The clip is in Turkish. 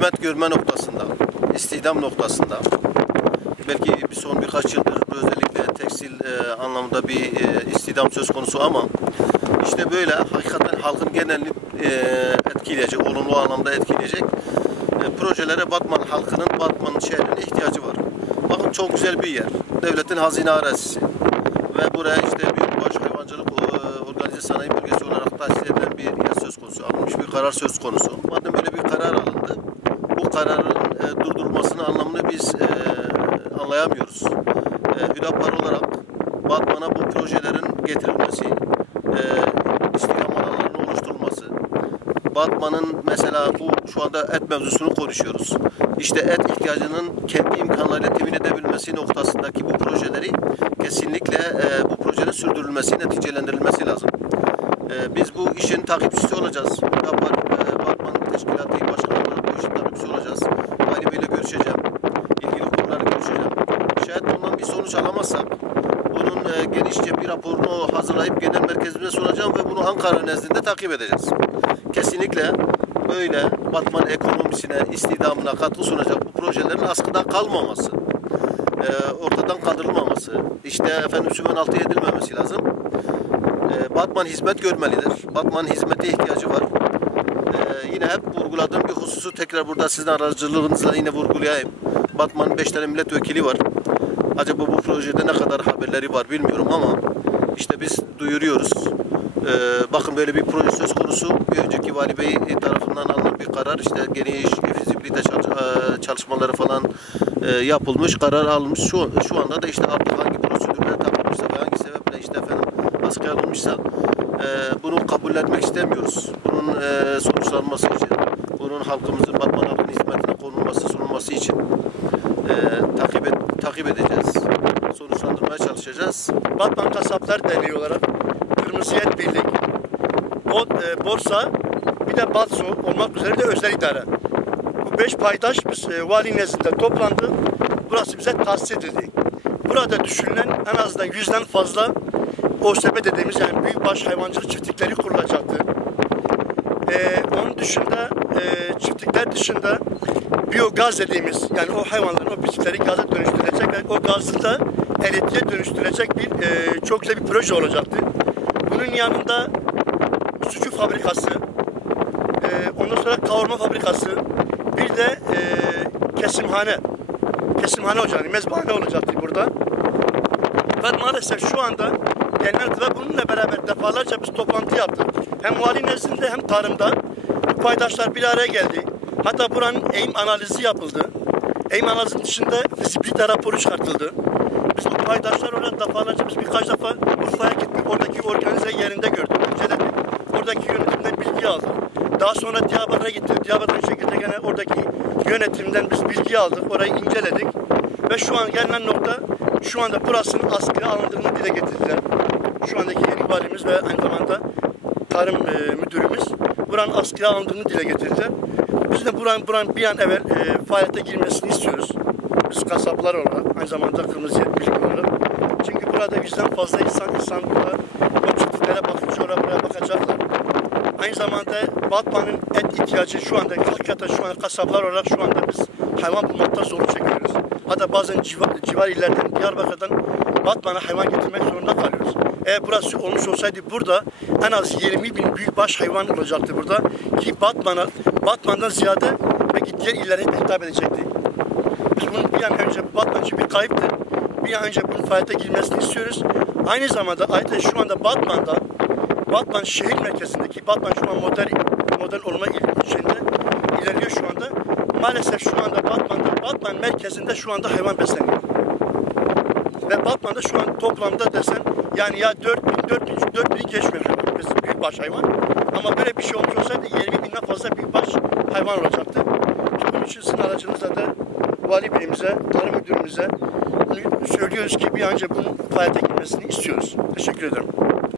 hizmet görme noktasında, istihdam noktasında, belki son birkaç yıldır özellikle tekstil anlamında bir istihdam söz konusu ama işte böyle hakikaten halkın genelini etkileyecek, olumlu anlamda etkileyecek projelere Batman halkının, Batman şehrine ihtiyacı var. Bakın çok güzel bir yer. Devletin hazine arazisi. Ve buraya işte büyükbaş hayvancılık organize sanayi bölgesi olarak tahsis edilen bir yer söz konusu. Alınmış bir karar söz konusu. Madem böyle bir karar alındı, bu kararın durdurulmasının anlamını biz anlayamıyoruz. Hüdapar olarak Batman'a bu projelerin getirilmesi, istihdam alanlarının oluşturulması, Batman'ın mesela şu anda et mevzusunu konuşuyoruz. İşte et ihtiyacının kendi imkanlarıyla temin edebilmesi noktasındaki bu projeleri kesinlikle bu projenin sürdürülmesi, neticelendirilmesi lazım. Biz bu işin takipçisi olacağız. Batman Teşkilatı İl Başkanı olarak bu işin takipçisi olacağız. Vali Bey'le görüşeceğim. İlgili kurumlarla görüşeceğim. Şayet bundan bir sonuç alamazsak bunun genişçe bir raporunu hazırlayıp genel merkezimize sunacağım ve bunu Ankara nezdinde takip edeceğiz. Kesinlikle böyle Batman ekonomisine, istihdamına katkı sunacak bu projelerin askıda kalmaması, ortadan kaldırılmaması, işte efendim sümenaltı edilmemesi lazım. Batman hizmet görmelidir. Batman hizmete ihtiyacı var. Yine hep vurguladığım bir hususu tekrar burada sizin aracılığınızla yine vurgulayayım. Batman'ın 5 tane milletvekili var. Acaba bu projede ne kadar haberleri var bilmiyorum ama işte biz duyuruyoruz. Bakın böyle bir proje söz konusu. Bir önceki Vali Bey tarafından alınan bir karar. İşte geniş fizibilite çalışmaları falan yapılmış, karar alınmış. Şu anda da işte artık hangi prosedürler takılmışsa ve hangi sebeple işte efendim askıya alınmışsa bunu kabullenmek istemiyoruz. Bunun sonuçlanması için, bunun halkımızın, Batman halkının hizmetine konulması, sunulması için takip edeceğiz. Sonuçlandırmaya çalışacağız. Batman Kasaplar Derneği olarak Kırmızı Et Birlik, Borsa, bir de Batso olmak üzere de özel idare. Bu 5 paydaş biz vali nezdinde toplandı. Burası bize tahsis edildi. Burada düşünülen en azından 100'den fazla OSB dediğimiz yani büyükbaş hayvancılık çiftlikleri kurulacaktı. Onun dışında çiftlikler dışında biyogaz dediğimiz yani o hayvanların o biçimleri gaza dönüştürecek ve o gazı da elektriğe dönüştürecek bir çok güzel bir proje olacaktı. Bunun yanında sucuk fabrikası, ondan sonra kavurma fabrikası, bir de kesimhane olacaktı, mezbahane olacaktı burada. Ve maalesef şu anda genelde ve bununla beraber defalarca biz toplantı yaptık. Hem vali nezdinde hem tarımda bu paydaşlar bir araya geldi. Hatta buranın eğim analizi yapıldı. Eğim analizinin dışında fizibilite raporu çıkartıldı. Biz bu paydaşlar olarak defalarca biz birkaç defa Urfa'ya gittik. Oradaki organize yerinde gördük, inceledik. Oradaki yönetimden bilgi aldık. Daha sonra Diyarbakır'a gittik. Diyarbakır'ın şekilde gene oradaki yönetimden biz bilgi aldık. Orayı inceledik. Ve şu an gelinen nokta şu anda burasının askıya alındığını dile getirdiler. Şu andaki yeni valimiz ve aynı zamanda tarım müdürümüz buranın askıya alındığını dile getirdiler. Biz de buranın bir an evvel faaliyete girmesini istiyoruz. Biz kasaplar olarak, aynı zamanda Kırmızı Et Birliği olarak. Çünkü burada 100'den fazla insan burada o çiftliklere bakıcı olarak buraya bakacaklar. Aynı zamanda Batman'ın et ihtiyacı şu anda, hakikaten şu anda kasaplar olarak şu anda biz hayvan bulmakta zorluk çekiyoruz. Hatta bazen civar illerden, Diyarbakır'dan Batman'a hayvan getirmek zorunda kalıyoruz. Eğer burası olmuş olsaydı burada en az 20.000 büyükbaş hayvan olacaktı burada. Ki Batman'dan ziyade belki diğer illere hitap edecekti. Biz bunun bir an önce Batman için bir kayıptı. Bir an önce bunun faaliyete girmesini istiyoruz. Aynı zamanda ayrıca şu anda Batman şehir merkezindeki Batman şu an modern olma şeyinde ilerliyor şu anda. Maalesef şu anda Batman merkezinde şu anda hayvan besleniyor. Ve Batman'da şu an toplamda desen yani ya 4.000 geçmiyor büyükbaş hayvan. Ama böyle bir şey olmuş olsaydı 20.000'den fazla büyükbaş hayvan olacaktı. Bunun için sizin aracınızla da Vali Bey'imize, Tarım Müdürümüze söylüyoruz ki bir an önce bunun faaliyete girmesini istiyoruz. Teşekkür ederim.